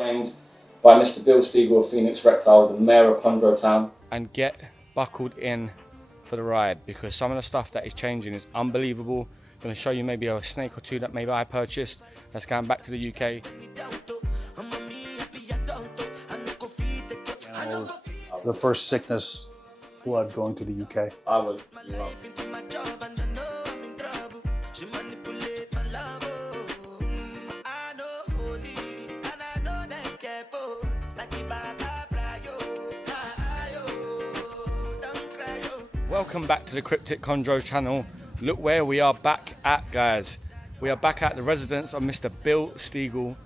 joined by Mr. Bill Stiegel of Phoenix Reptiles, the mayor of Chondro Town. And get buckled in for the ride, because some of the stuff that is changing is unbelievable. I'm going to show you maybe a snake or two that maybe I purchased that's going back to the UK. The first sickness blood going to the UK. I would love. Welcome back to the Cryptic Chondros channel. Look where we are back at, guys. We are back at the residence of Mr. Bill Stiegel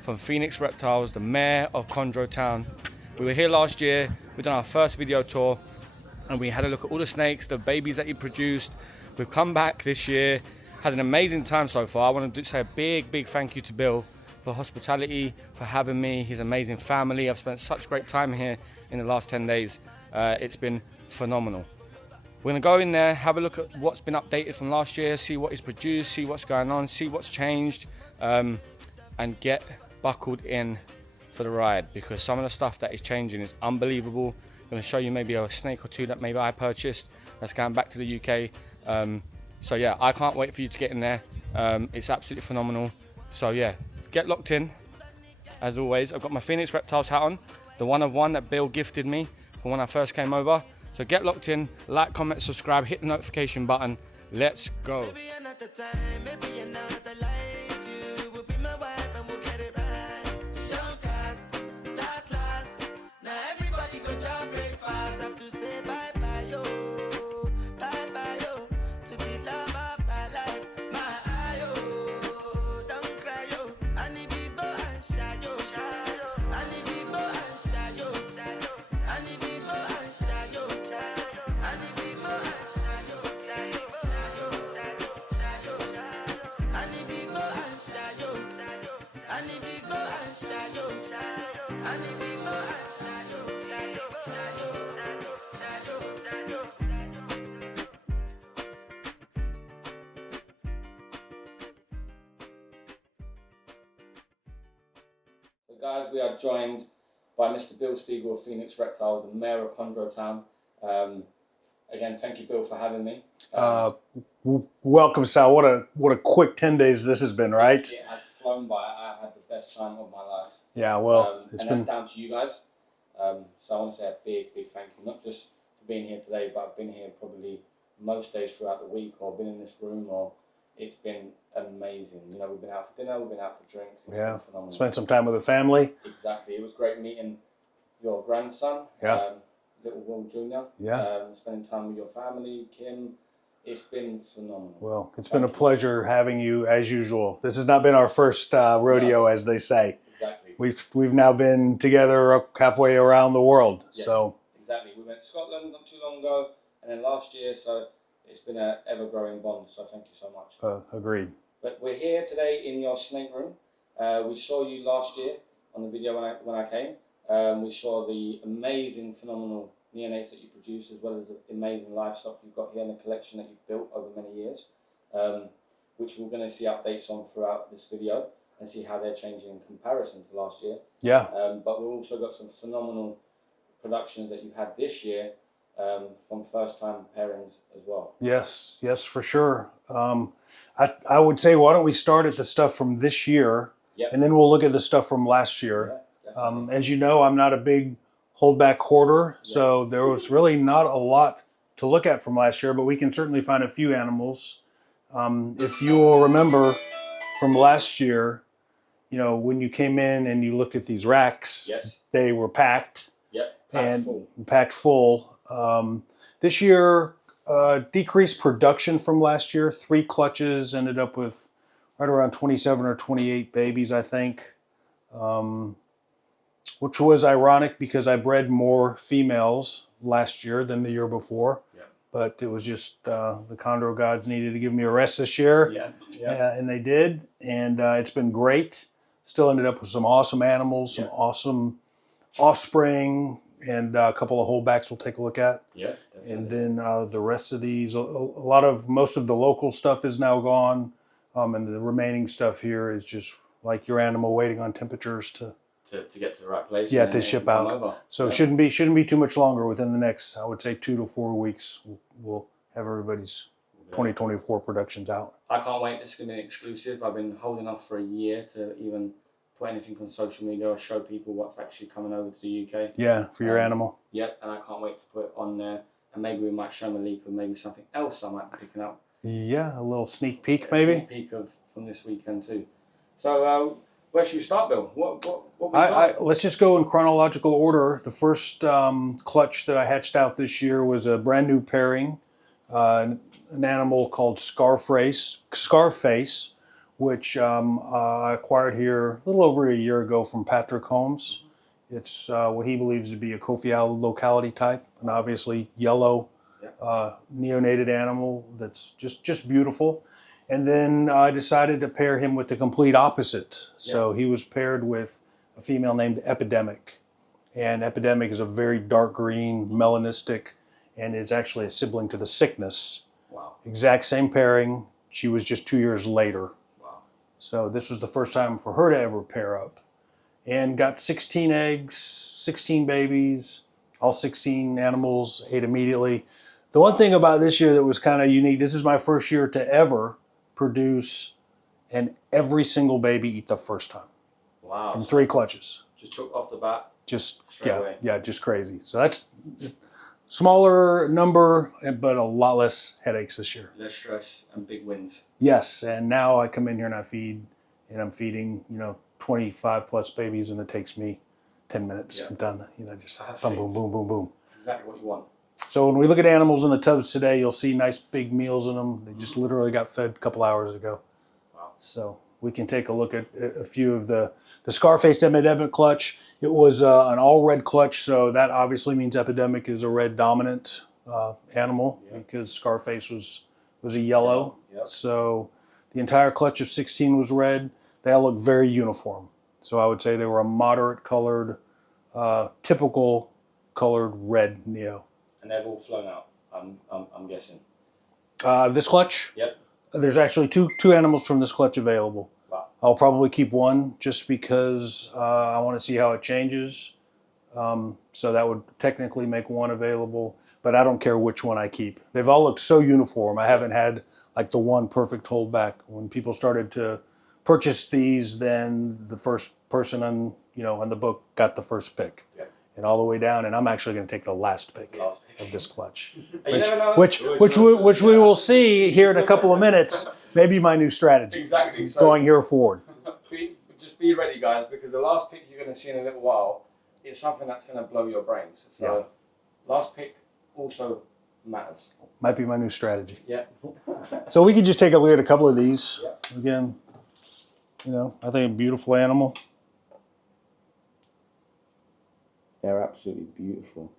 from Phoenix Reptiles, the mayor of Chondro Town. We were here last year, we done our first video tour, and we had a look at all the snakes, the babies that he produced. We've come back this year, had an amazing time so far. I want to say a big thank you to Bill for hospitality, for having me, his amazing family. I've spent such great time here in the last 10 days. It's been phenomenal. We're gonna go in there, have a look at what's been updated from last year, see what is produced, see what's going on, see what's changed, and get buckled in for the ride, because some of the stuff that is changing is unbelievable. I'm gonna show you maybe a snake or two that maybe I purchased that's going back to the UK. So yeah, I can't wait for you to get in there. It's absolutely phenomenal. So yeah, get locked in. As always, I've got my Phoenix Reptiles hat on, the one of one that Bill gifted me from when I first came over. So get locked in, like, comment, subscribe, hit the notification button. Let's go. So guys, we are joined by Mr. Bill Stiegel of Phoenix Reptiles, the mayor of Chondro Town. Again, thank you, Bill, for having me. Welcome, Sal. What a quick 10 days this has been, right? It has flown by. I've had the best time of my life. Yeah, well, and that's down to you guys. So I want to say a big thank you, not just for being here today, but I've been here probably most days throughout the week, or been in this room, or it's been amazing. You know, we've been out for dinner, we've been out for drinks. Yeah, spent some time with the family. Exactly. It was great meeting your grandson, little Will Jr. Yeah. Spending time with your family, Kim. It's been phenomenal. Well, it's been a pleasure having you as usual. This has not been our first rodeo, as they say. Exactly. We've now been together halfway around the world. Yes, so exactly. We went to Scotland not too long ago, and then last year. So it's been an ever-growing bond. So thank you so much. Agreed. But we're here today in your snake room. We saw you last year on the video when I came. We saw the amazing, phenomenal neonates that you produce, as well as the amazing livestock you've got here in the collection that you've built over many years, which we're going to see updates on throughout this video and see how they're changing in comparison to last year. Yeah. But we've also got some phenomenal productions that you've had this year from first-time pairings as well. Yes, for sure. I would say, why don't we start at the stuff from this year, and then we'll look at the stuff from last year. Yeah, as you know, I'm not a big holdback hoarder, so there was really not a lot to look at from last year, but we can certainly find a few animals. If you will remember from last year, you know, when you came in and you looked at these racks, they were packed. Packed full. This year, decreased production from last year. 3 clutches, ended up with right around 27 or 28 babies, I think. Which was ironic because I bred more females last year than the year before. But it was just the chondro gods needed to give me a rest this year. And they did. And it's been great. Still ended up with some awesome animals, some awesome offspring, and a couple of holdbacks we'll take a look at. And then the rest of these, most of the local stuff is now gone. And the remaining stuff here is just like your animal waiting on temperatures to to get to the right place. Yeah, and to ship out. Over. So it shouldn't be too much longer. Within the next, I would say, 2 to 4 weeks, we'll have everybody's 2024 productions out. I can't wait. This is going to be an exclusive. I've been holding off for a year to even put anything on social media or show people what's actually coming over to the UK. Yeah, for your animal. Yep, and I can't wait to put it on there. And maybe we might show them a leak of maybe something else I might be picking up. Yeah, a little sneak peek, maybe. Sneak peek from this weekend too. So where should you start, Bill? What let's just go in chronological order. The first clutch that I hatched out this year was a brand new pairing, an animal called Scarface, which I acquired here a little over a year ago from Patrick Holmes. It's what he believes to be a Kofiau locality type, and obviously yellow neonated animal that's just beautiful. And then I decided to pair him with the complete opposite. So he was paired with a female named Epidemic. And Epidemic is a very dark green, melanistic, and is actually a sibling to the Sickness. Wow. Exact same pairing. She was just 2 years later. Wow. So this was the first time for her to ever pair up. And got 16 eggs, 16 babies, all 16 animals ate immediately. The one thing about this year that was kind of unique, this is my first year to ever produce and every single baby eat the first time. Wow. From 3 clutches. Just took off the bat. Just away. Yeah, just crazy. So that's smaller number, but a lot less headaches this year. Less stress and big wins. Yes, and now I come in here and I'm feeding, 25 plus babies, and it takes me 10 minutes. I'm done. Just boom, boom, boom, boom, boom. Exactly what you want. So when we look at animals in the tubs today, you'll see nice big meals in them. They just literally got fed a couple hours ago. Wow. So we can take a look at a few of the Scarface Epidemic clutch. It was an all red clutch, so that obviously means Epidemic is a red dominant animal because Scarface was a yellow. Yep. So the entire clutch of 16 was red. They all look very uniform. So I would say they were a moderate colored, typical colored red neo. And they've all flown out, I'm guessing. This clutch? Yep. There's actually two animals from this clutch available. Wow. I'll probably keep one just because I want to see how it changes. So that would technically make one available, but I don't care which one I keep. They've all looked so uniform. I haven't had like the one perfect holdback. When people started to purchase these, then the first person on the book got the first pick. Yep. And all the way down, and I'm actually going to take the last pick of this clutch, which we will see here in a couple of minutes. Maybe my new strategy. Exactly. So, going here forward. Just be ready, guys, because the last pick you're going to see in a little while is something that's going to blow your brains. So, last pick also matters. Might be my new strategy. Yeah. So we could just take a look at a couple of these. Yeah. Again, I think a beautiful animal. They're absolutely beautiful.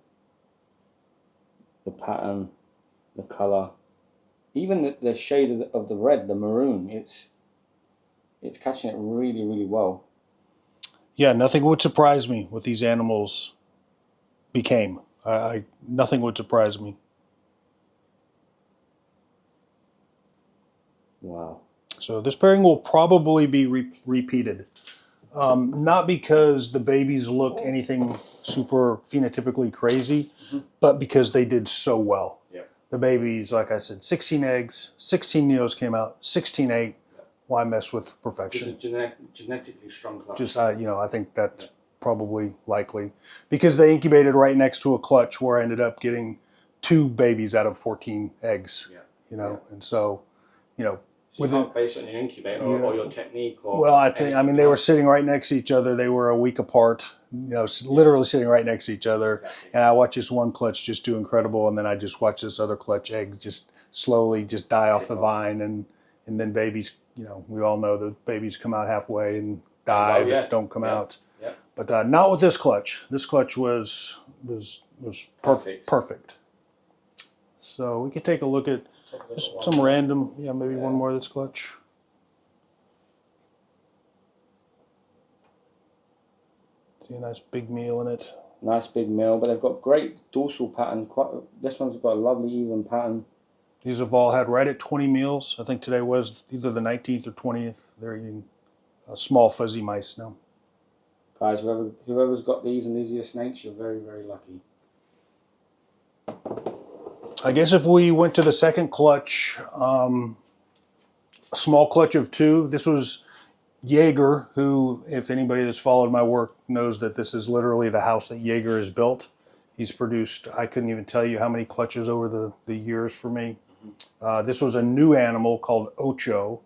The pattern, the colour, even the shade of the red, the maroon, it's catching it really, really well. Yeah, nothing would surprise me what these animals became. Nothing would surprise me. Wow. So this pairing will probably be repeated. Not because the babies look anything super phenotypically crazy, but because they did so well. Yeah. The babies, like I said, 16 eggs, 16 neos came out, 16 ate. Why mess with perfection? Just a genetically strong clutch. Just, I think that's probably likely. Because they incubated right next to a clutch where I ended up getting 2 babies out of 14 eggs. Yeah. And so, So you can't base it on your incubator or your technique or... Well, they were sitting right next to each other. They were a week apart, literally sitting right next to each other. Exactly. And I watched this one clutch just do incredible, and then I just watched this other clutch egg just slowly just die off the vine, and then babies, we all know the babies come out halfway and die, don't come out. Yeah. But not with this clutch. This clutch was perfect. So we could take a look at just some random, maybe one more of this clutch. See a nice big meal in it. Nice big meal, but they've got great dorsal pattern. This one's got a lovely even pattern. These have all had right at 20 meals. I think today was either the 19th or 20th. They're eating small fuzzy mice now. Guys, whoever's got these and these are your snakes, you're very, very lucky. I guess if we went to the second clutch, a small clutch of 2. This was Jaeger, who, if anybody that's followed my work knows that this is literally the house that Jaeger has built. He's produced, I couldn't even tell you how many clutches over the years for me. This was a new animal called Ocho,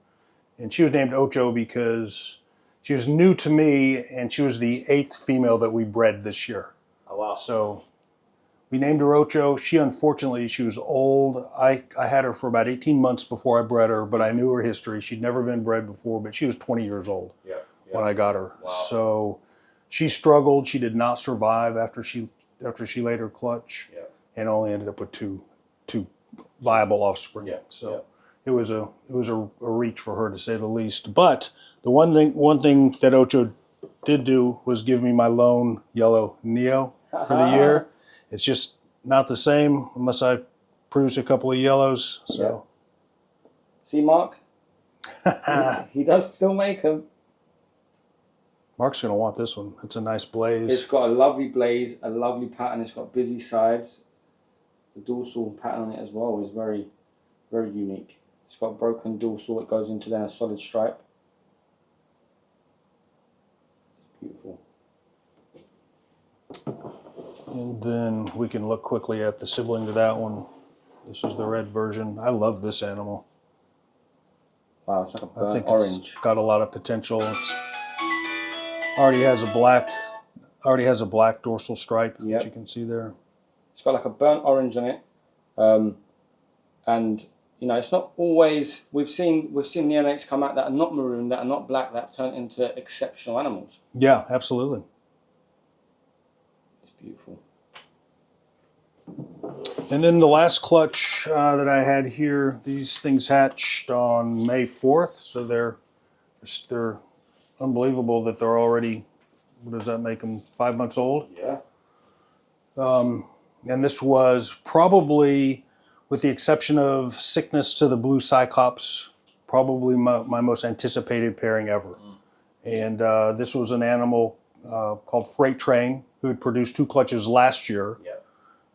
and she was named Ocho because she was new to me, and she was the 8th female that we bred this year. Oh, wow. So we named her Ocho. She, unfortunately, she was old. I had her for about 18 months before I bred her, but I knew her history. She'd never been bred before, but she was 20 years old when I got her. Wow. So she struggled. She did not survive after she laid her clutch, and only ended up with two viable offspring. So it was a reach for her, to say the least. But the one thing that Ocho did do was give me my lone yellow Neo for the year. It's just not the same unless I produce a couple of yellows. So see, Mark, he does still make them. Mark's going to want this one. It's a nice blaze. It's got a lovely blaze, a lovely pattern. It's got busy sides. The dorsal pattern on it as well is very, very unique. It's got a broken dorsal. It goes into then a solid stripe. It's beautiful. And then we can look quickly at the sibling to that one. This is the red version. I love this animal. Wow, it's like a burnt orange. It's got a lot of potential. It's already has a black dorsal stripe that you can see there. It's got like a burnt orange on it, and you know, it's not always. We've seen neonates come out that are not maroon, that are not black, that have turned into exceptional animals. Yeah, absolutely. It's beautiful. And then the last clutch that I had here, these things hatched on May 4th, so they're unbelievable that they're already. What does that make them? 5 months old? Yeah. And this was probably, with the exception of sickness to the blue cyclops, probably my most anticipated pairing ever. And this was an animal called Freight Train, who had produced 2 clutches last year,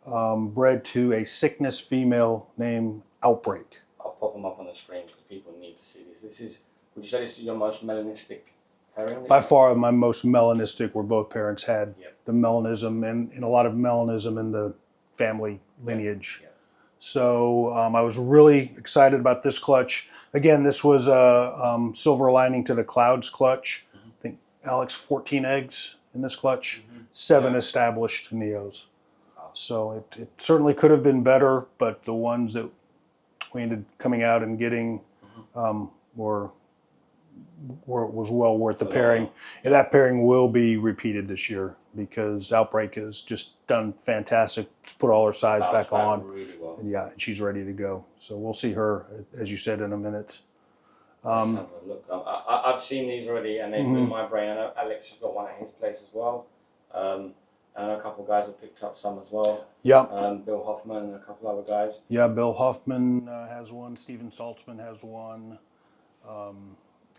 bred to a sickness female named Outbreak. I'll pop them up on the screen because people need to see this. Would you say this is your most melanistic pairing? By far my most melanistic, where both parents had the melanism and a lot of melanism in the family lineage. So I was really excited about this clutch. Again, this was a silver lining to the clouds clutch. I think, Alex, 14 eggs in this clutch, 7 established Neos. So it certainly could have been better, but the ones that we ended coming out and getting was well worth the pairing. And that pairing will be repeated this year because Outbreak has just done fantastic. Put all her size back on. Really well. And she's ready to go. So we'll see her, as you said, in a minute. Let's have a look. I've seen these already, and they've in my brain. I know Alex has got one at his place as well. And a couple of guys have picked up some as well. Bill Hoffman and a couple other guys. Yeah, Bill Hoffman has one. Steven Saltzman has one.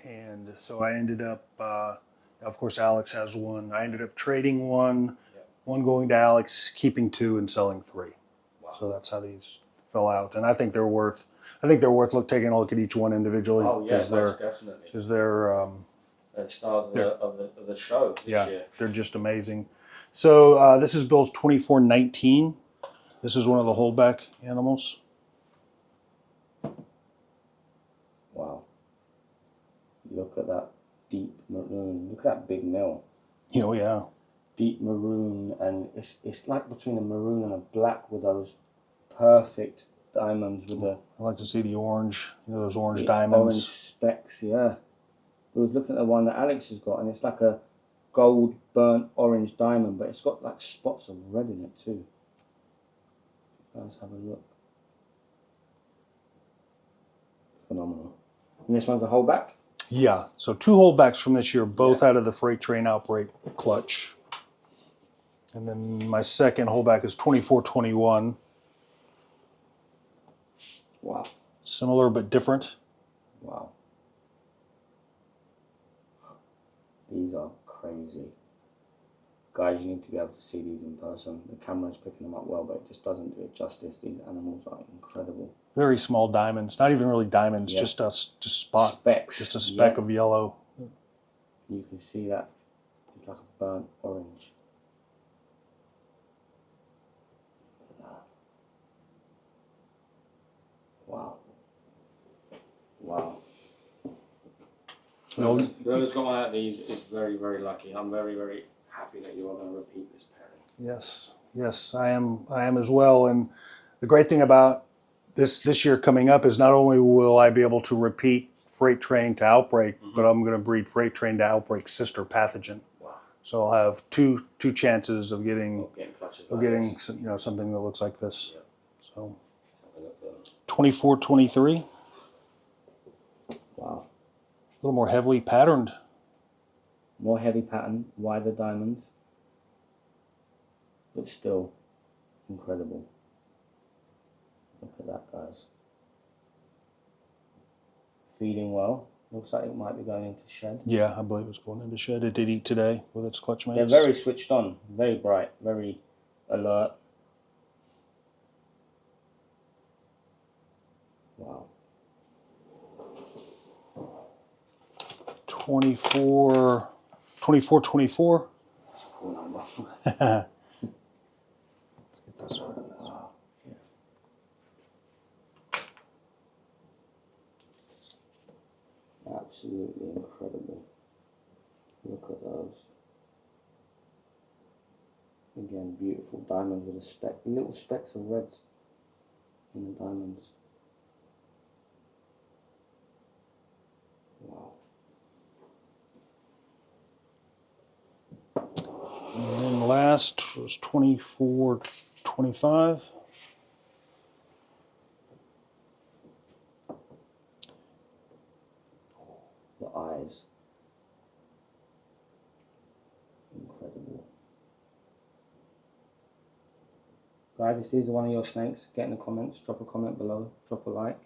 And so I ended up, of course, Alex has one. I ended up trading one going to Alex, keeping 2 and selling 3. Wow. So that's how these fell out. And I think they're worth taking a look at each one individually. Oh yeah, most definitely. Because they're stars of the show this year. They're just amazing. So this is Bill's 2419. This is one of the holdback animals. Wow. Look at that deep maroon. Look at that big nail. Oh, yeah. Deep maroon, and it's like between a maroon and a black with those perfect diamonds with the... I like to see the orange, those orange diamonds. Orange specks, yeah. We was looking at the one that Alex has got, and it's like a gold burnt orange diamond, but it's got like spots of red in it too. Let's have a look. Phenomenal. And this one's a holdback? Yeah, so 2 holdbacks from this year, both out of the Freight Train Outbreak clutch. And then my second holdback is 2421. Wow. Similar but different. Wow. These are crazy. Guys, you need to be able to see these in person. The camera's picking them up well, but it just doesn't do it justice. These animals are incredible. Very small diamonds, not even really diamonds, Yeah. just spot, Specks. just a speck Yeah. of yellow. You can see that it's like a burnt orange. Look at that. Wow. Wow. Whoever's got one of these is very, very lucky. I'm very, very happy that you are going to repeat this pairing. Yes, yes, I am as well. And the great thing about this year coming up is not only will I be able to repeat freight train to outbreak, but I'm going to breed freight train to outbreak sister pathogen. Wow. So I'll have two chances of getting this. you know, something that looks like this. Yep. So Let's have a look at them. 24, 23. Wow. A little more heavily patterned. More heavy pattern, wider diamonds, but still incredible. Look at that, guys. Feeding well. Looks like it might be going into shed. Yeah, I believe it's going into shed. It did eat today with its clutch mates. They're very switched on, very bright, very alert. Wow. 24, 24. That's a cool number. Let's get this one. Wow. Yeah. Absolutely incredible. Look at those. Again, beautiful diamond with a little specks of reds in the diamonds. Wow. And then last was 24, 25. The eyes. Incredible. Guys, if these are one of your snakes, get in the comments, drop a comment below, drop a like.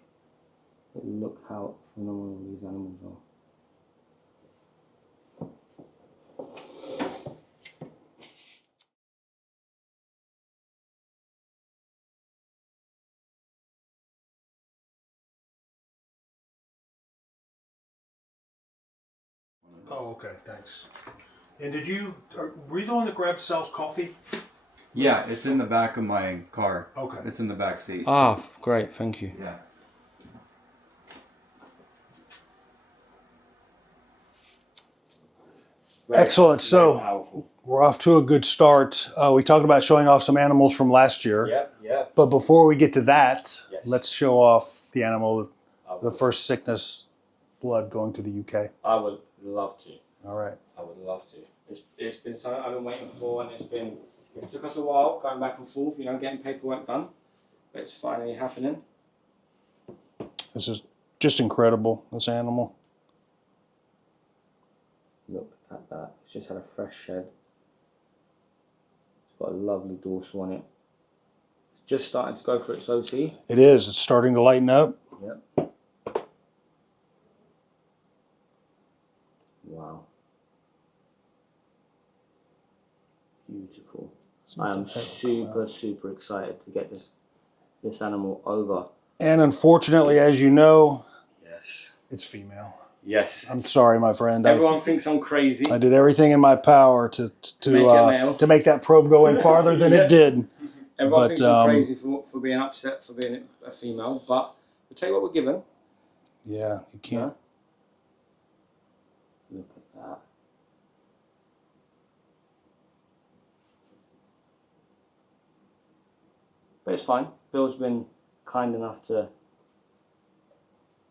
But look how phenomenal these animals are. Oh, okay, thanks. And were you the one that grabbed Sal's coffee? Yeah, it's in the back of my car. Okay. It's in the back seat. Ah, great, thank you. Yeah. Excellent. So we're off to a good start. We talked about showing off some animals from last year. Yeah. But before we get to that, Yes. let's show off the animal, the first sickness blood going to the UK. I would love to. All right. I would love to. It's been something I've been waiting for, and it took us a while going back and forth, you know, getting paperwork done, but it's finally happening. This is just incredible, this animal. Look at that. It's just had a fresh shed. It's got a lovely dorsal on it. It's just starting to go for its OT. It is. It's starting to lighten up. Yep. Wow. Beautiful. I am super excited to get this animal over. And unfortunately, as you know, Yes. it's female. Yes. I'm sorry, my friend. Everyone thinks I'm crazy. I did everything in my power to make that probe go in farther than it did. Everyone thinks I'm crazy for being upset for being a female, but we'll tell you what we're given. Yeah, you can't. Look at that. But it's fine. Bill's been kind enough to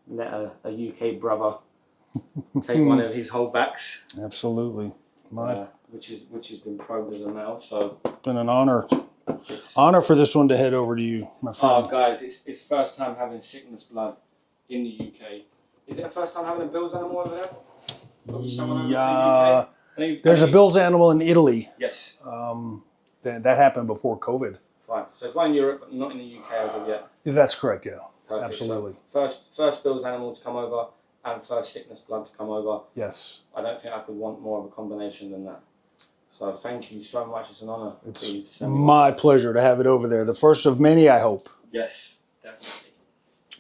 let a UK brother take one of his holdbacks. Absolutely. Which has been probed as a male, so It's been an honor for this one to head over to you, my friend. Oh guys, it's first time having sickness blood in the UK. Is it the first time having a Bill's animal over there? Yeah. There's a Bill's animal in Italy. Yes. That happened before COVID. Fine. So it's one in Europe, but not in the UK as of yet. That's correct, yeah. Perfect. Absolutely. So first Bill's animal to come over and first sickness blood to come over. Yes. I don't think I could want more of a combination than that. So thank you so much. It's an honour. It's my pleasure to have it over there. The first of many, I hope. Yes, definitely.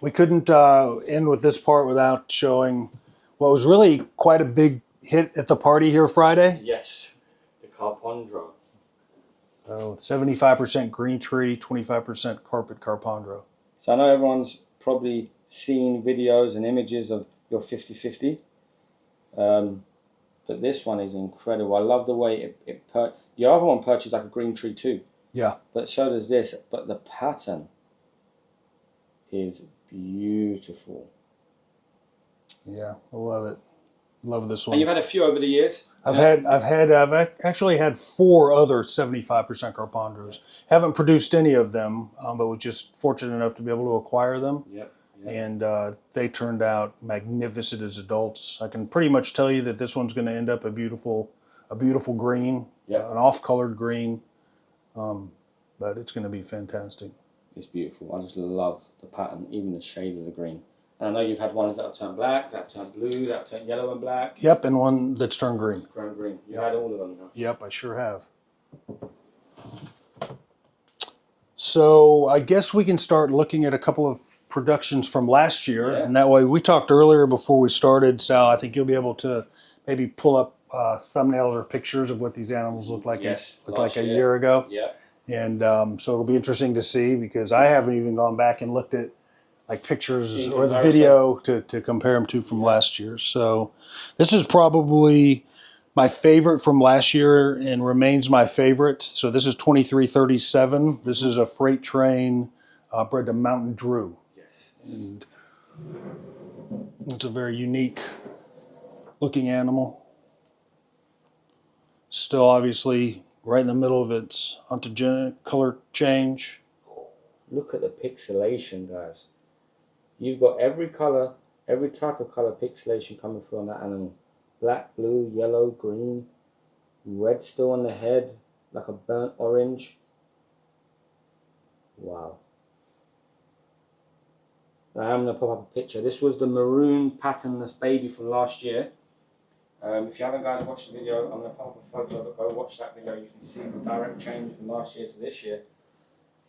We couldn't end with this part without showing what was really quite a big hit at the party here Friday. Yes, the Carpondro. So 75% green tree, 25% carpet Carpondro. So I know everyone's probably seen videos and images of your 50-50. But this one is incredible. I love the way your other one perches like a green tree too. Yeah. But so does this. But the pattern is beautiful. Yeah, I love it. Love this one. And you've had a few over the years. I've actually had 4 other 75% Carpondros. Haven't produced any of them, but was just fortunate enough to be able to acquire them. Yep. And they turned out magnificent as adults. I can pretty much tell you that this one's going to end up a beautiful green, an off-colored green, but it's going to be fantastic. It's beautiful. I just love the pattern, even the shade of the green. And I know you've had ones that have turned black, that have turned blue, that have turned yellow and black. Yep, and one that's turned green. Turned green. You've had all of them, huh? Yep, I sure have. So I guess we can start looking at a couple of productions from last year, and that way we talked earlier before we started, Sal. I think you'll be able to maybe pull up thumbnails or pictures of what these animals look like. A year ago. Yeah. And so it'll be interesting to see, because I haven't even gone back and looked at like pictures or the video to compare them to from last year. So this is probably my favorite from last year and remains my favorite. So this is 2337. This is a freight train bred to Mountain Drew. And it's a very unique looking animal. Still obviously right in the middle of its ontogenic color change. Look at the pixelation, guys. You've got every color, every type of color pixelation coming through on that animal. Black, blue, yellow, green, red still on the head, like a burnt orange. Wow. I'm going to pop up a picture. This was the maroon patternless baby from last year. If you haven't guys watched the video, I'm going to pop up a photo of it. Go watch that video. You can see the direct change from last year to this year.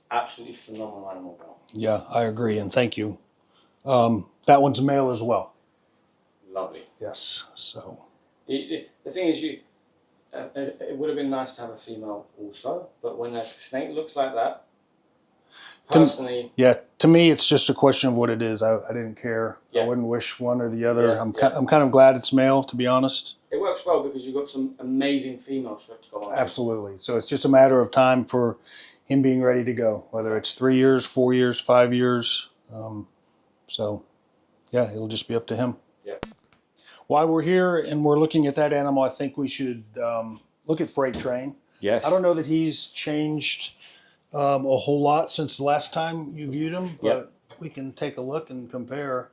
Absolutely phenomenal animal. Yeah, I agree, and thank you. That one's male as well. Lovely. Yes, so. The thing is, it would have been nice to have a female also, but when a snake looks like that, personally... To me, it's just a question of what it is. I didn't care. I wouldn't wish one or the other. I'm kind of glad it's male, to be honest. It works well because you've got some amazing females for it to go on. Absolutely. So it's just a matter of time for him being ready to go, whether it's 3 years, 4 years, 5 years. So, yeah, it'll just be up to him. Yep. While we're here and we're looking at that animal, I think we should look at Freight Train. Yes. I don't know that he's changed a whole lot since the last time you viewed him, but we can take a look and compare.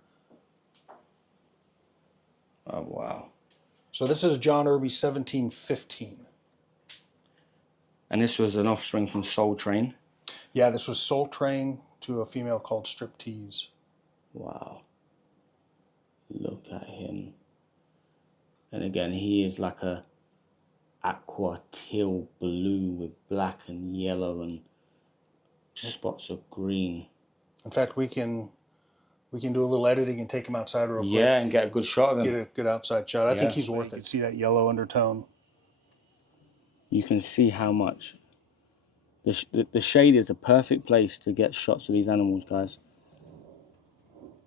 Oh, wow. So this is John Irby 1715. And this was an offspring from Soul Train? Yeah, this was Soul Train to a female called Striptease. Wow. Look at him. And again, he is like a aqua teal blue with black and yellow and spots of green. In fact, we can do a little editing and take him outside real quick. Yeah, and get a good shot of him. Get a good outside shot. I think he's worth it. See that yellow undertone? You can see how much. The shade is the perfect place to get shots of these animals, guys.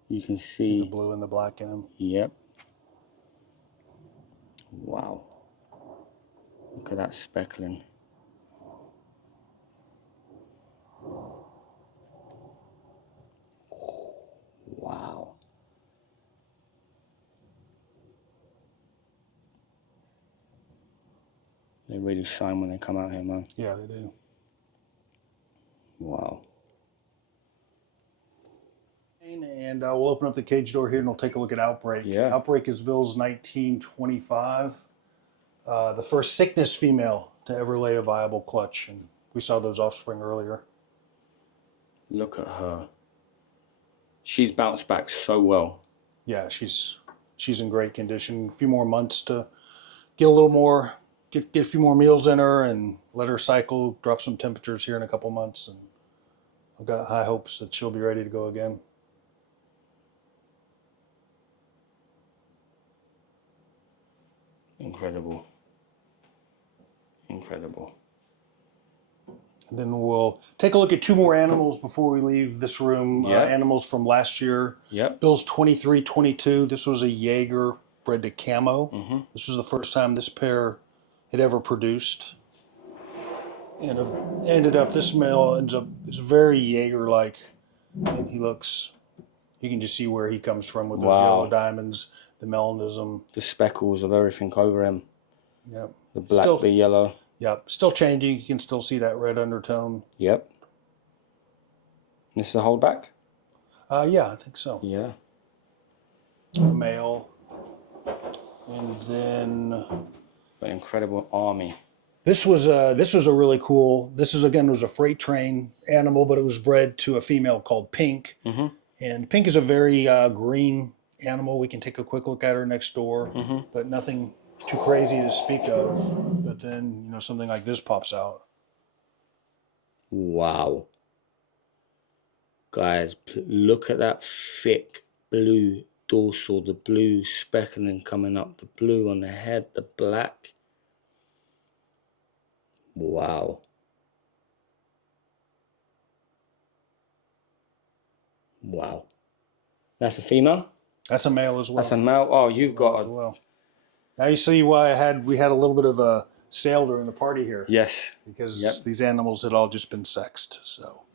You can see the blue and the black in him. Yep. Wow. Look at that speckling. Wow. They really shine when they come out here, man. Yeah, they do. Wow. And we'll open up the cage door here and we'll take a look at Outbreak. Yeah. Outbreak is Bill's 1925. The first sickness female to ever lay a viable clutch. And we saw those offspring earlier. Look at her. She's bounced back so well. Yeah, she's in great condition. A few more months to get a little more get a few more meals in her and let her cycle, drop some temperatures here in a couple months, and I've got high hopes that she'll be ready to go again. Incredible. Incredible. And then we'll take a look at two more animals before we leave this room. Yep. Animals from last year. Yep. Bill's 23-22. This was a Jaeger bred to camo. Mm-hmm. This was the first time this pair had ever produced. And this male ends up, is very Jaeger-like. And he looks, you can just see where he comes from with those yellow diamonds, the melanism. The speckles of everything over him. Yep. The black, the yellow. Yep. Still changing. You can still see that red undertone. Yep. This is a holdback? Yeah, I think so. Yeah. A male. And then An incredible army. this was a really cool. This is again was a freight train animal, but it was bred to a female called Pink. Mm-hmm. And Pink is a very green animal. We can take a quick look at her next door, but nothing too crazy to speak of. But then something like this pops out. Wow. Guys, look at that thick blue dorsal, the blue speckling coming up, the blue on the head, the black. Wow. Wow. That's a female? That's a male as well. That's a male? Oh, you've got a... Well, now you see why we had a little bit of a sale during the party here. Yes. Because these animals had all just been sexed, so.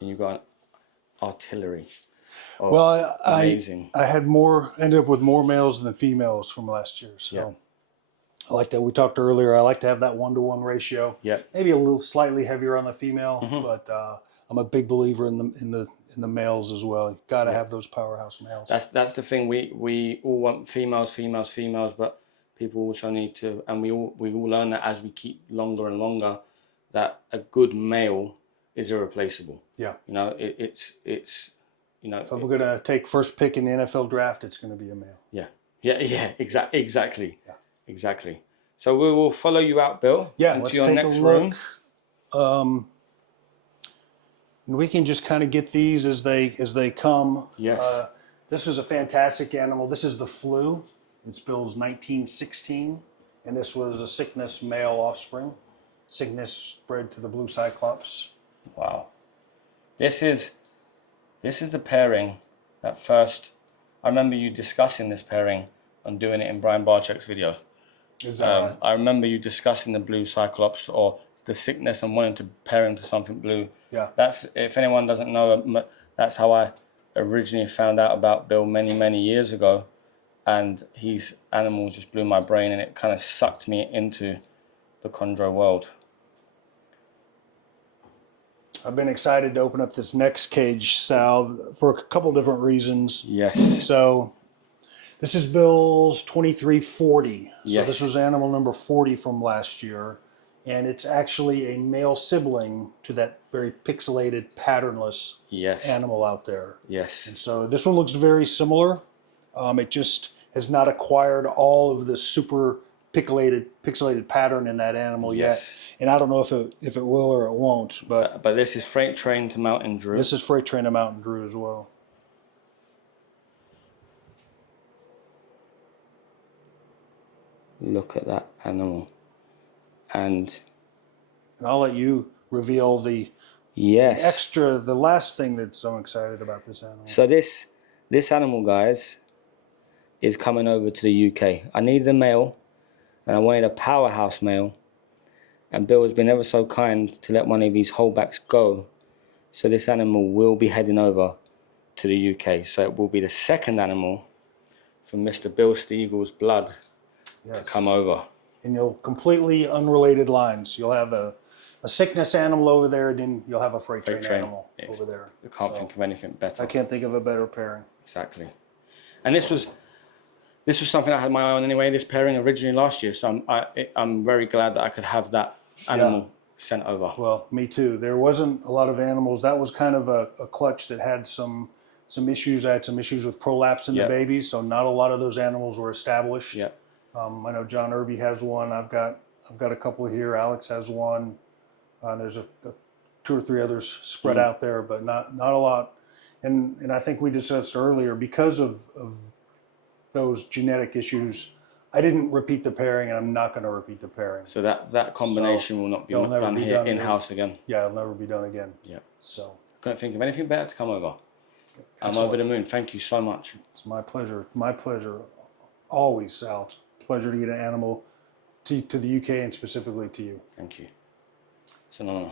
And you've got artillery. Oh, Well, amazing. I ended up with more males than females from last year. So I like that. We talked earlier. I like to have that 1-to-1 ratio. Yep. Maybe a little slightly heavier on the female, but I'm a big believer in the males as well. You've got to have those powerhouse males. That's the thing. We all want females, but people also need to, and we all learn that as we keep longer and longer, that a good male is irreplaceable. Yeah. It's if I'm going to take first pick in the NFL draft, it's going to be a male. Yeah, exactly. Yeah. Exactly. So we will follow you out, Bill. Yeah, into let's your take next a look. room. And we can just kind of get these as they come. Yes. This is a fantastic animal. This is the flu. It's Bill's 1916, and this was a Cygnus male offspring. Cygnus bred to the blue cyclops. Wow. This is the pairing that first. I remember you discussing this pairing and doing it in Brian Barczyk's video. Is that right? I remember you discussing the blue cyclops or the Cygnus and wanting to pair him to something blue. Yeah. That's, if anyone doesn't know, that's how I originally found out about Bill many years ago, and his animals just blew my brain, and it kind of sucked me into the chondro world. I've been excited to open up this next cage, Sal, for a couple different reasons. Yes. So this is Bill's 2340. So Yes. this was animal number 40 from last year. And it's actually a male sibling to that very pixelated, patternless animal out there. Yes. And so this one looks very similar. It just has not acquired all of the super pixelated pattern in that animal yet. And I don't know if it will or it won't. But this is freight train to Mountain Drew. This is freight train to Mountain Drew as well. Look at that animal. And I'll let you reveal the last thing that I'm excited about this animal. So this animal, guys, is coming over to the UK. I needed a male, and I wanted a powerhouse male. And Bill has been ever so kind to let one of these holdbacks go. So this animal will be heading over to the UK. So it will be the second animal from Mr. Bill Stiegel's blood to come over. And you'll completely unrelated lines. You'll have a Cygnus animal over there, and then you'll have a freight train animal over there. You can't think of anything better. I can't think of a better pairing. Exactly. And this was something I had my eye on anyway, this pairing originally last year. So I'm very glad that I could have that animal sent over. Well, me too. There wasn't a lot of animals. That was kind of a clutch that had some issues. I had some issues with prolapse in the babies, so not a lot of those animals were established. Yeah. I know John Irby has one. I've got I've got a couple here. Alex has one. There's a 2 or 3 others spread out there, but not a lot. And I think we discussed earlier, because of those genetic issues, I didn't repeat the pairing, and I'm not going to repeat the pairing. So that combination will not be done here in-house again? Yeah, it'll never be done again. Yeah. So. Couldn't think of anything better to come over. Excellent. I'm over the moon. Thank you so much. It's my pleasure. My pleasure. Always, Sal. It's a pleasure to get an animal to the UK and specifically to you. Thank you. It's an honor.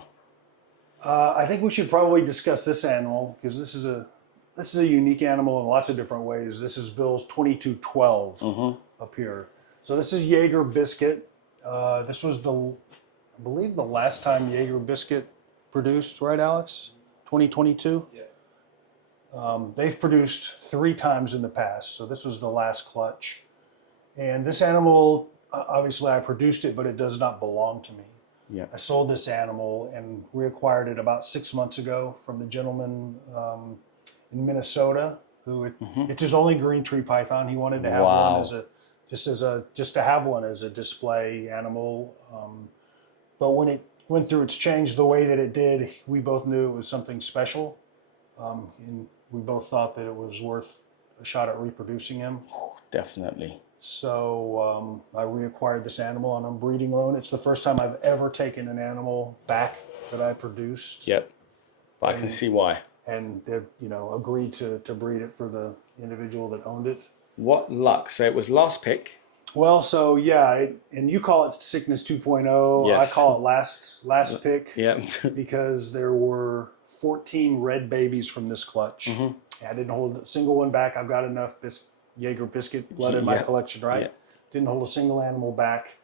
I think we should probably discuss this animal, because this is a unique animal in lots of different ways. This is Bill's 2212 up here. So this is Jaeger Biscuit. This was I believe the last time Jaeger Biscuit produced, right, Alex? 2022? Yeah. They've produced 3 times in the past, so this was the last clutch. And this animal, obviously I produced it, but it does not belong to me. Yeah. I sold this animal and reacquired it about 6 months ago from the gentleman in Minnesota, who it's his only green tree python. He wanted to have one just to have one as a display animal. But when it went through its change the way that it did, we both knew it was something special, and we both thought that it was worth a shot at reproducing him. Definitely. So I reacquired this animal on a breeding loan. It's the first time I've ever taken an animal back that I produced. Yep. But I can see why. And they, agreed to breed it for the individual that owned it. What luck. So it was last pick. Well, so yeah, and you call it sickness 2.0. Yes. I call it last pick. Yeah. Because there were 14 red babies from this clutch. I didn't hold a single one back. I've got enough Jaeger Biscuit blood in my collection, right? Yep. Didn't hold a single animal back.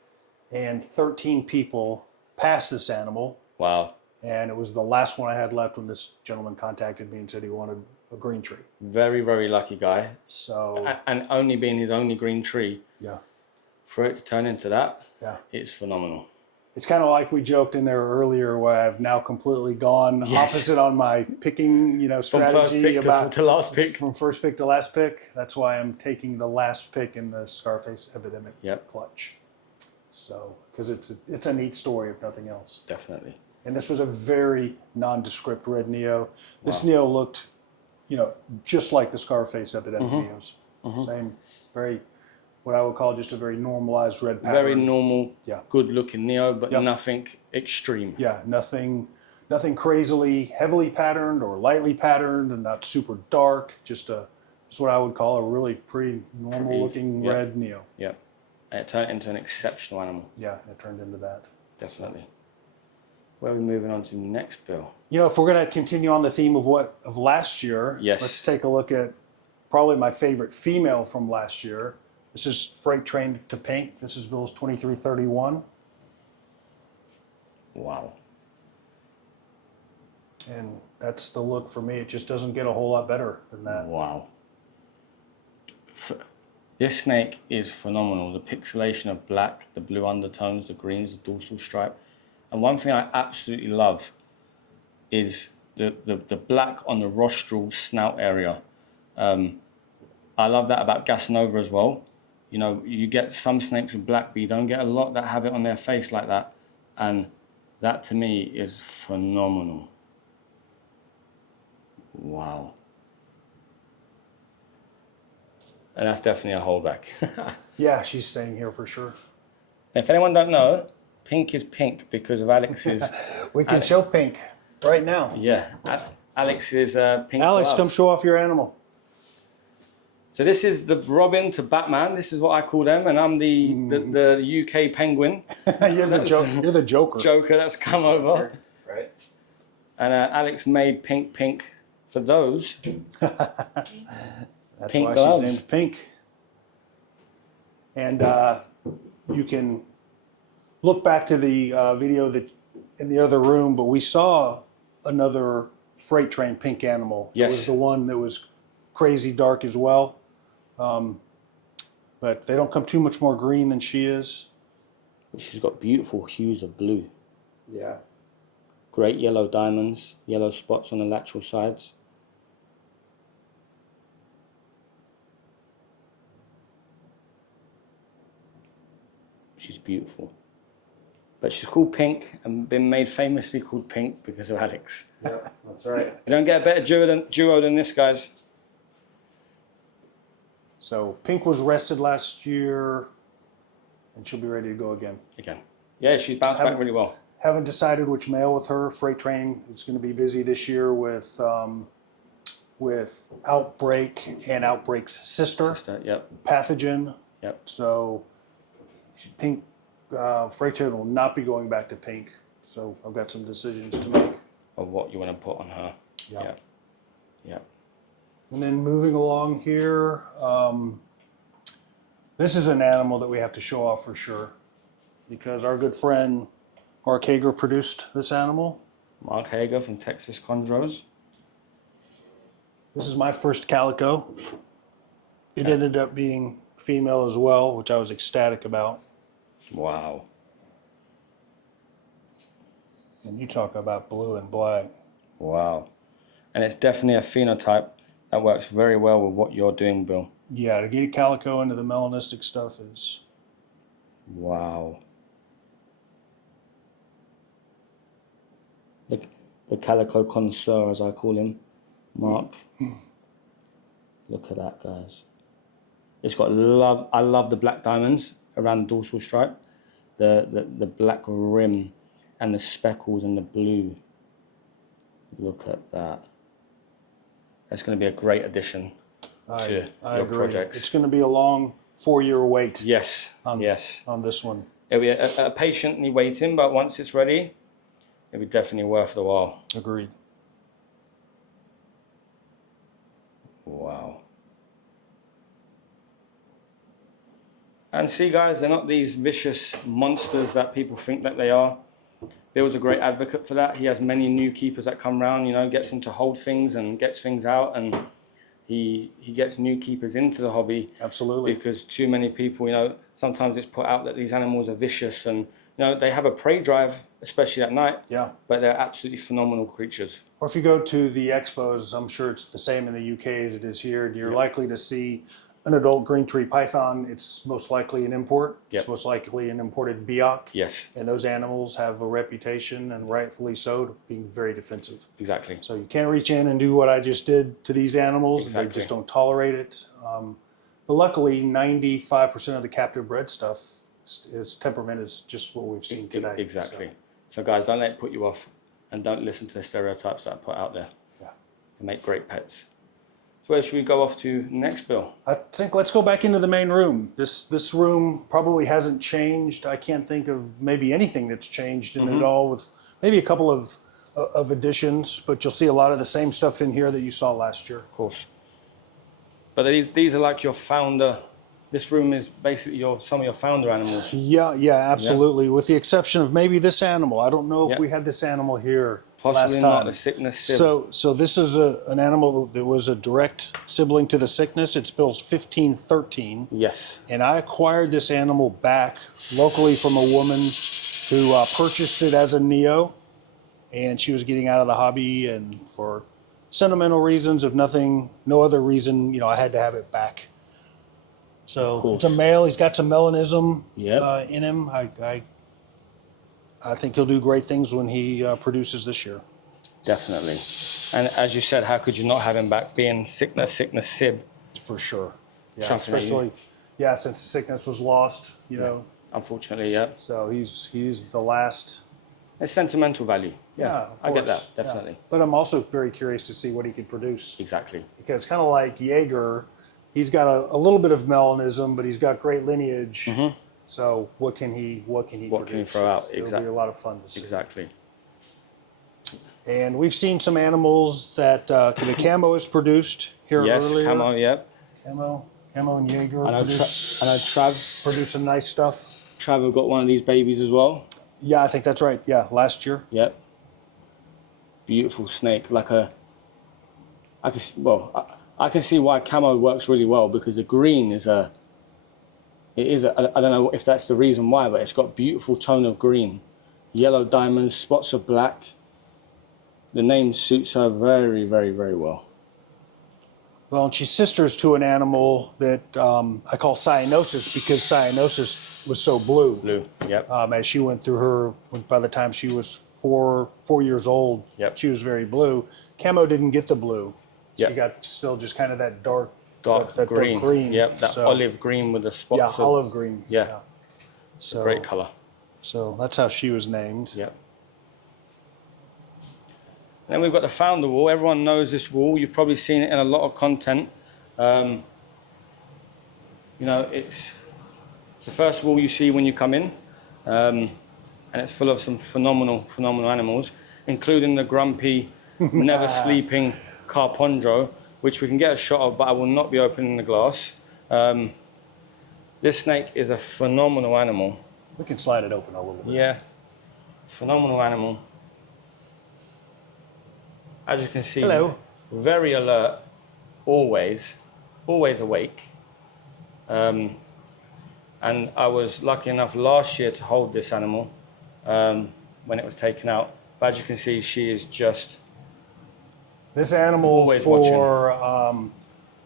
And 13 people passed this animal. Wow. And it was the last one I had left when this gentleman contacted me and said he wanted a green tree. Very, very lucky guy. So. And only being his only green tree. Yeah. For it to turn into that, yeah, it's phenomenal. It's kind of like we joked in there earlier, where I've now completely gone opposite on my picking, strategy. From first pick to last pick. From first pick to last pick. That's why I'm taking the last pick in the Scarface epidemic clutch. So, because it's a neat story, if nothing else. Definitely. And this was a very nondescript red Neo. This Neo looked, just like the Scarface epidemic Neos. Same, very, what I would call just a very normalized red pattern. Very normal, good-looking Neo, but nothing extreme. Yeah, nothing crazily heavily patterned or lightly patterned, and not super dark. Just what I would call a really pretty normal-looking red Neo. Yeah, and it turned into an exceptional animal. Yeah, it turned into that. Definitely. Where are we moving on to next, Bill? If we're going to continue on the theme of last year, let's take a look at probably my favorite female from last year. This is freight trained to pink. This is Bill's 2331. Wow. And that's the look for me. It just doesn't get a whole lot better than that. Wow. This snake is phenomenal. The pixelation of black, the blue undertones, the greens, the dorsal stripe. And one thing I absolutely love is the black on the rostral snout area. I love that about Gasanova as well. You get some snakes with black, but you don't get a lot that have it on their face like that. And that to me is phenomenal. Wow. And that's definitely a holdback. Yeah, she's staying here for sure. If anyone don't know, pink is pink because of Alex's... We can show pink right now. Yeah, Alex's pink Alex, glove. come show off your animal. So this is the Robin to Batman. This is what I call them, and I'm the UK Penguin. You're the Joker. Joker that's come over. Right. And Alex made pink for those. That's pink why gloves. she's named Pink. And you can look back to the video that in the other room, but we saw another freight train pink animal. Yes. It was the one that was crazy dark as well. But they don't come too much more green than she is. She's got beautiful hues of blue. Yeah. Great yellow diamonds, yellow spots on the lateral sides. She's beautiful. But she's called Pink and been made famously called Pink because of Alex. Yeah, that's right. You don't get a better duo than this, guys. So Pink was rested last year, and she'll be ready to go again. Again. Yeah, she's bounced back really well. Haven't decided which male with her. Freight train is going to be busy this year with Outbreak and Outbreak's sister Yep. Pathogen. Yep. So Pink, Freight train will not be going back to Pink. So I've got some decisions to make. Of what you want to put on her. Yeah. Yep. Yep. And then moving along here, this is an animal that we have to show off for sure, because our good friend Mark Hager produced this animal. Mark Hager from Texas Chondros. This is my first calico. It ended up being female as well, which I was ecstatic about. Wow. And you talk about blue and black. Wow. And it's definitely a phenotype that works very well with what you're doing, Bill. Yeah, to get a calico into the melanistic stuff is... Wow. The calico connoisseur, as I call him, Mark. Look at that, guys. It's got love. I love the black diamonds around the dorsal stripe, the black rim, and the speckles and the blue. Look at that. That's going to be a great addition to I your agree. projects. It's going to be a long 4-year wait. Yes. On this one. It'll be a patiently waiting, but once it's ready, it'll be definitely worth the while. Agreed. Wow. And see, guys, they're not these vicious monsters that people think that they are. Bill's a great advocate for that. He has many new keepers that come around, you know, gets them to hold things and gets things out, and he gets new keepers into the hobby. Absolutely. Because too many people, you know, sometimes it's put out that these animals are vicious, and, you know, they have a prey drive, especially at night. Yeah. But they're absolutely phenomenal creatures. Or if you go to the expos, I'm sure it's the same in the UK as it is here. You're likely to see an adult green tree python. It's most likely an import. Yep. It's most likely an imported biak. Yes. And those animals have a reputation, and rightfully so, of being very defensive. Exactly. So you can't reach in and do what I just did to these animals. Exactly. They just don't tolerate it. But luckily, 95% of the captive bred stuff is temperament is just what we've seen today. Exactly. So guys, don't let it put you off, and don't listen to the stereotypes that are put out there. Yeah. They make great pets. So where should we go off to next, Bill? I think let's go back into the main room. This room probably hasn't changed. I can't think of maybe anything that's changed in it all, with maybe a couple of additions, but you'll see a lot of the same stuff in here that you saw last year. Of course. But these are like your founder. This room is basically some of your founder animals. Yeah, absolutely. Yeah. With the exception of maybe this animal. I don't know if we had this animal here Possibly last time. Not the sickness sib. So this is an animal that was a direct sibling to the sickness. It's Bill's 1513. Yes. And I acquired this animal back locally from a woman who purchased it as a Neo, and she was getting out of the hobby, and for sentimental reasons, if no other reason, you know, I had to have it back. So it's a male. He's got some melanism in him. I think he'll do great things when he produces this year. Definitely. And as you said, how could you not have him back, being sickness sib? For sure. Yeah, Something especially, since the sickness was lost, you know. Unfortunately, yeah. So he's the last. It's sentimental value. Yeah, of I get course. that, definitely. Yeah. But I'm also very curious to see what he could produce. Exactly. Because kind of like Jaeger, he's got a little bit of melanism, but he's got great lineage. So what can he produce? What can he throw out? It'll be a lot of fun to see. Exactly. And we've seen some animals that the Camo has produced here earlier. Yes, Camo, yep. Camo and Jaeger. I know Trav produced some nice stuff. Trav have got one of these babies as well. Yeah, I think that's right. Yeah, last year. Yep. Beautiful snake, I can see why Camo works really well, because the green is I don't know if that's the reason why, but it's got beautiful tone of green, yellow diamonds, spots of black. The name suits her very, very, very well. Well, and she's sisters to an animal that I call cyanosis because cyanosis was so blue. Blue, yep. As she went through her, by the time she was four years old, Yep. she was very blue. Camo didn't get the blue. Yep. She got still just kind of that dark Dark green. Dark green. Yep, that olive green with the spots. Yeah, of, olive green. Yeah. So Great color. So that's how she was named. Yep. And then we've got the founder wall. Everyone knows this wall. You've probably seen it in a lot of content. You know, it's the first wall you see when you come in, and it's full of some phenomenal animals, including the grumpy, never sleeping Carpondro, which we can get a shot of, but I will not be opening the glass. This snake is a phenomenal animal. We can slide it open a little bit. Yeah, phenomenal animal. As you can see, hello. Very alert, always awake. And I was lucky enough last year to hold this animal when it was taken out. But as you can see, she is just This animal always for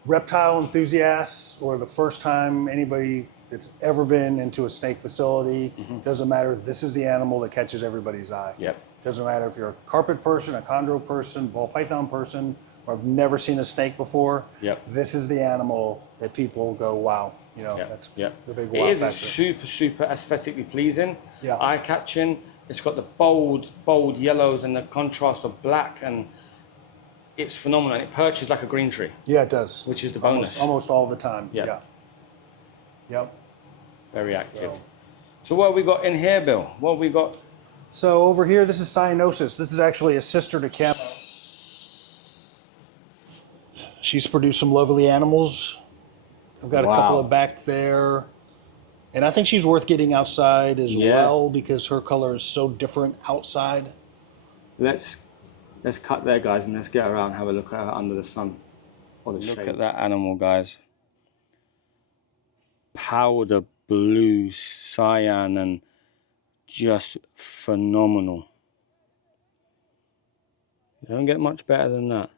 reptile enthusiasts, or the first time anybody that's ever been into a snake facility, doesn't matter. This is the animal that catches everybody's eye. Yep. Doesn't matter if you're a carpet person, a chondro person, ball python person, or have never seen a snake before. Yep. This is the animal that people go, wow. You know, that's the big wow It is factor. super aesthetically pleasing. Yeah. Eye-catching. It's got the bold yellows and the contrast of black, and it's phenomenal. And it perches like a green tree. Yeah, it does. Which is the bonus. Almost all the time. Yep. Yeah. Yep. Very active. So what have we got in here, Bill? What have we got? So over here, this is cyanosis. This is actually a sister to Camo. She's produced some lovely animals. I've got a couple of back there. And I think she's worth getting outside as well because her color is so different outside. Let's cut there, guys, and let's get her out and have a look at her under the sun. Look at that animal, guys. Powder blue, cyan, and just phenomenal. You don't get much better than that.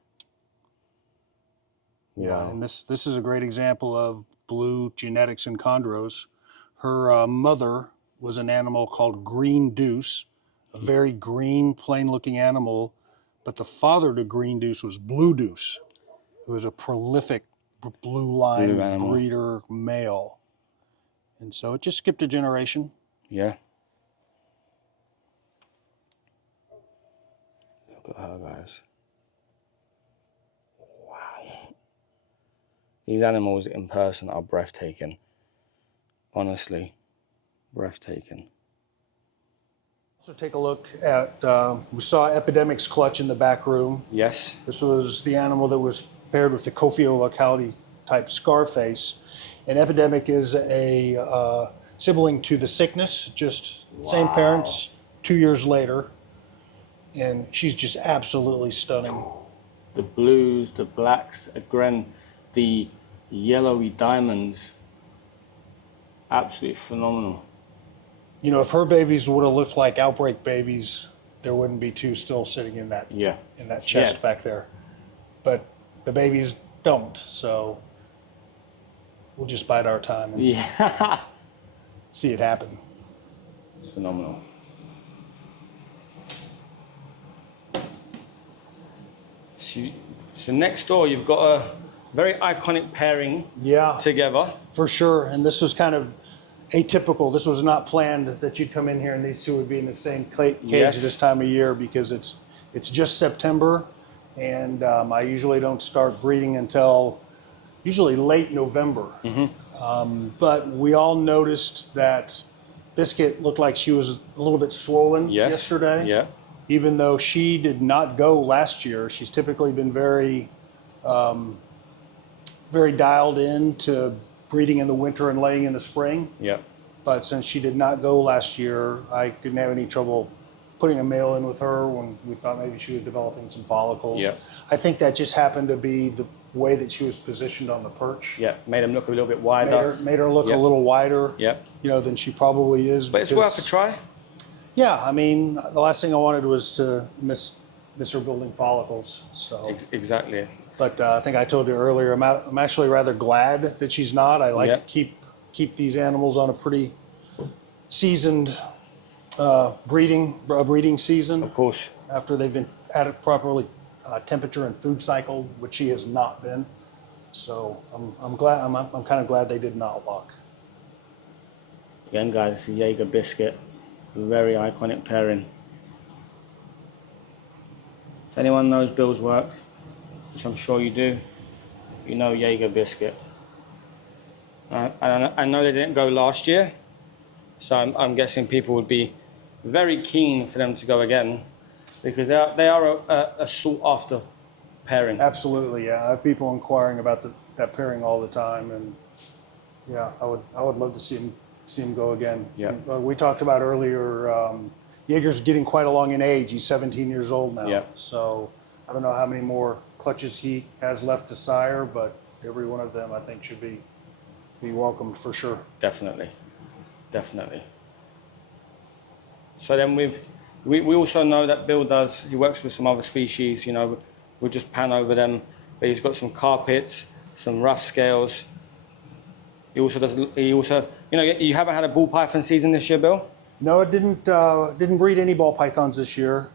Yeah, and this is a great example of blue genetics in chondros. Her mother was an animal called Green Deuce, a very green, plain-looking animal, but the father to Green Deuce was Blue Deuce, who was a prolific blue line breeder male. And so it just skipped a generation. Yeah. Look at her, guys. Wow. These animals in person are breathtaking. Honestly, breathtaking. So take a look at, we saw Epidemic's clutch in the back room. Yes. This was the animal that was paired with the Cofio locality type Scarface. And Epidemic is a sibling to the Sickness, just same parents, 2 years later. And she's just absolutely stunning. The blues, the blacks, again, the yellowy diamonds, absolutely phenomenal. You know, if her babies would have looked like outbreak babies, there wouldn't be two still sitting in that chest back there. But the babies don't, so we'll just bide our time and see it happen. It's phenomenal. So next door, you've got a very iconic pairing together. For sure, and this was kind of atypical. This was not planned that you'd come in here and these two would be in the same cage this time of year because it's just September, and I usually don't start breeding until usually late November. But we all noticed that Biscuit looked like she was a little bit swollen yesterday. Yeah. Even though she did not go last year, she's typically been very, very dialed in to breeding in the winter and laying in the spring. Yeah. But since she did not go last year, I didn't have any trouble putting a male in with her when we thought maybe she was developing some follicles. Yeah. I think that just happened to be the way that she was positioned on the perch. Yeah, made them look a little bit wider. Made her look a little wider, you know, than she probably is. But it's worth a try. Yeah, I mean, the last thing I wanted was to miss her building follicles. So Exactly. But I think I told you earlier, I'm actually rather glad that she's not. I like Yep. to keep these animals on a pretty seasoned breeding season. Of course. After they've been at it properly temperature and food cycle, which she has not been. So I'm glad. I'm kind of glad they did not lock. Again, guys, it's a Jaeger biscuit. Very iconic pairing. If anyone knows Bill's work, which I'm sure you do, you know Jaeger biscuit. I know they didn't go last year, so I'm guessing people would be very keen for them to go again, because they are a sought after pairing. Absolutely, yeah. I have people inquiring about that pairing all the time, and yeah, I would love to see him go again. Yeah. We talked about earlier. Jaeger's getting quite along in age. He's 17 years old now. Yeah. So I don't know how many more clutches he has left to sire, but every one of them I think should be welcomed for sure. Definitely. So then we also know that Bill he works with some other species, you know, we'll just pan over them, but he's got some carpets, some rough scales. He also, you know, you haven't had a ball python season this year, Bill? No, it didn't breed any ball pythons this year.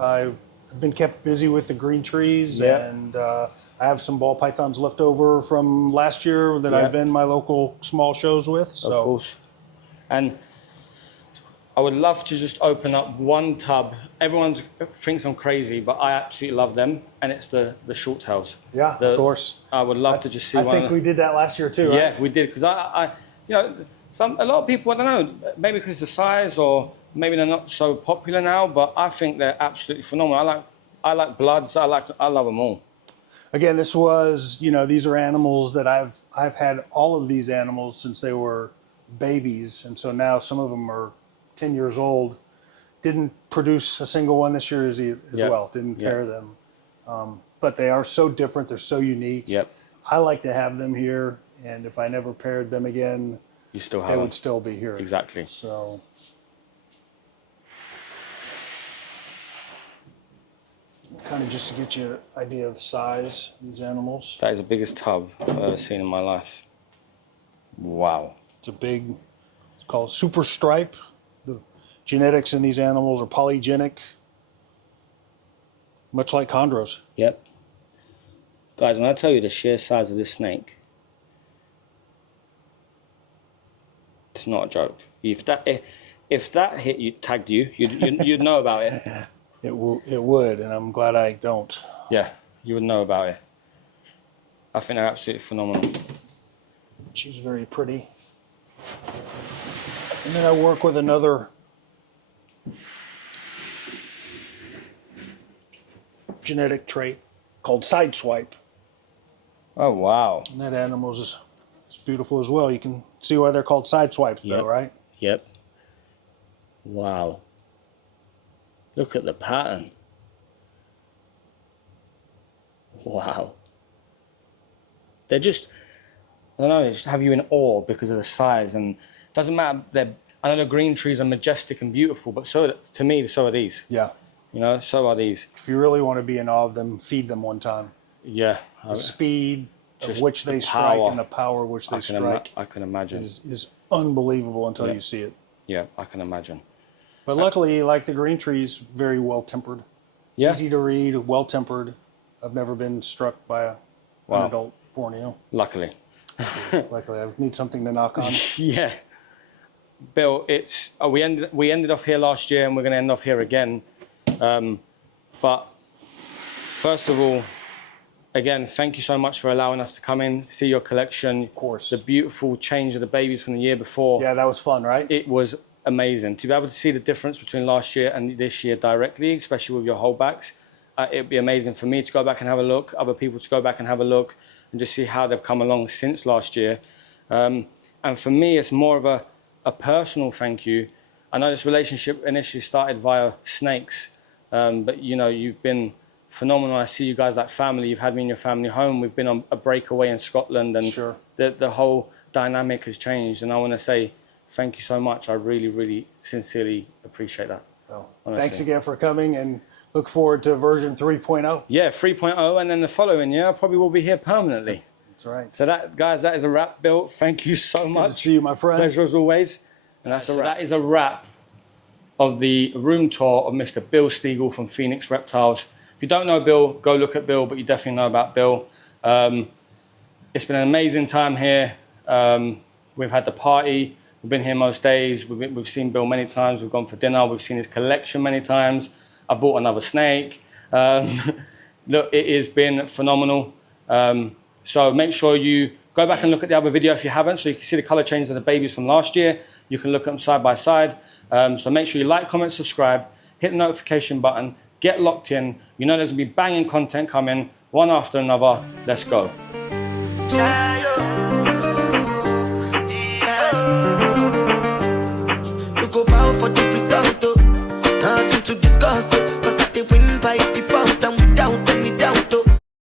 I've been kept busy with the green trees, and I have some ball pythons left over from last year that I've been my local small shows with. So. Of course. And I would love to just open up one tub. Everyone thinks I'm crazy, but I absolutely love them, and it's the short tails. Yeah, of course. I would love to just see I one. I think we did that last year too, Yeah, right? we did, because I you know, a lot of people, I don't know, maybe because of the size, or maybe they're not so popular now, but I think they're absolutely phenomenal. I like bloods. I love them all. Again, this was, you know, these are animals that I've had all of these animals since they were babies, and so now some of them are 10 years old. Didn't produce a single one this year as well. Didn't pair them, but they are so different. They're so unique. Yep. I like to have them here, and if I never paired them again, they would still be here. Exactly. So. Kind of just to get you an idea of the size of these animals. That is the biggest tub I've ever seen in my life. Wow. It's called super stripe. The genetics in these animals are polygenic, much like chondros. Yep. Guys, when I tell you the sheer size of this snake, it's not a joke. If that hit you, tagged you, you'd know about it. It would, and I'm glad I don't. Yeah, you would know about it. I think they're absolutely phenomenal. She's very pretty. And then I work with another genetic trait called sideswipe. Oh, wow. And that animal is beautiful as well. You can see why they're called sideswipes, though, right? Yep. Wow. Look at the pattern. Wow. They're just, I don't know, they just have you in awe because of the size. And it doesn't matter, I know the green trees are majestic and beautiful, but to me, so are these. Yeah. You know, so are these. If you really want to be in awe of them, feed them one time. Yeah. The speed of Just which they the strike power. and the power of which they strike I can imagine. is unbelievable until you see it. Yeah, I can imagine. But luckily, like the green trees, very well tempered. Yeah. Easy to read, well tempered. I've never been struck by an adult Borneo. Luckily. Luckily, I need something to knock on. Yeah. Bill, it's we ended off here last year, and we're going to end off here again. But first of all, again, thank you so much for allowing us to come in, see your collection. Of course. The beautiful change of the babies from the year before. Yeah, that was fun, right? It was amazing to be able to see the difference between last year and this year directly, especially with your holdbacks. It'd be amazing for me to go back and have a look, other people to go back and have a look, and just see how they've come along since last year. And for me, it's more of a personal thank you. I know this relationship initially started via snakes, but you know, you've been phenomenal. I see you guys like family. You've had me in your family home. We've been on a breakaway in Scotland, and Sure. the whole dynamic has changed. And I want to say thank you so much. I really, really sincerely appreciate that. Well, honestly. thanks again for coming, and look forward to version 3.0. Yeah, 3.0, and then the following year, I probably will be here permanently. That's right. So that, guys, that is a wrap, Bill. Thank you so much. Good to see you, my friend. Pleasure as always. And that's a wrap. That is a wrap of the room tour of Mr. Bill Stiegel from Phoenix Reptiles. If you don't know Bill, go look at Bill, but you definitely know about Bill. It's been an amazing time here. We've had the party. We've been here most days. We've seen Bill many times. We've gone for dinner. We've seen his collection many times. I bought another snake. Look, it has been phenomenal. So make sure you go back and look at the other video if you haven't, so you can see the color change of the babies from last year. You can look at them side by side. So make sure you like, comment, subscribe, hit the notification button, get locked in. You know there's gonna be banging content coming, one after another. Let's go. For the result, nothing to discuss, cause I did win by default.